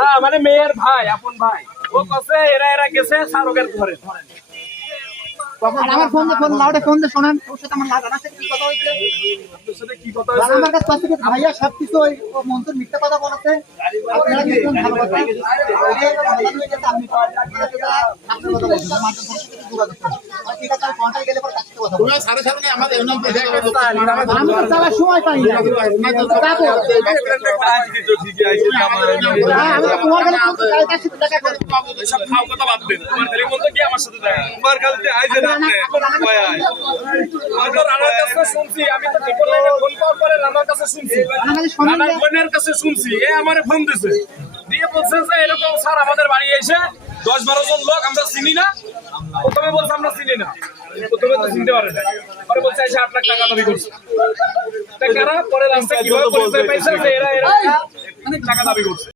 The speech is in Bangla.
না মানে মেয়ের ভাই, আপন ভাই। ও কাছে এরা গেছে শাহরুখের ঘরে। আমার ফোন লাউডে ফোন দিয়ে শোনেন, ওর সাথে আমার লাগানো আছে কি কথা হইছে? আপনার সাথে কি কথা হয়েছে? আমার কাছে পাশে ভাইয়া সবকিছু ওই মন্ত্র মিথ্যা কথা বলছে। আপনারা কি ভালো কথা? আপনি ঠিক আছে, আমি কন্টাক্ট গেলে পরে কাছে কথা বলবো। আমি তো চালার সময় পাই না। আমি তো তোমার গেলে কাছে দেখা করব। এসব খাও কথা বাদ দেন। তোমার খালি বলতো কি আমার সাথে দেখা? তোমার খালিতে আইছে না আপনি। আমি তো রানার কাছে শুনছি, আমি তো ট্রিপল লাইনে ফোন পাওয়ার পরে রানার কাছে শুনছি। রানার বোনের কাছে শুনছি, এ আমারে ফোন দিছে। দিয়ে বলছে যে এরকম স্যার আমাদের বাড়ি এসে 10-12 জন লোক আমরা চিনি না। প্রথমে বলছে আমরা চিনি না। প্রথমে তো চিনতে পারে না। পরে বলছে এসে 8 লাখ টাকা দাবি করছে। টাকারা পরে লাস্টে কিভাবে পরিচয় পাইছে যে এরা টাকা দাবি করছে।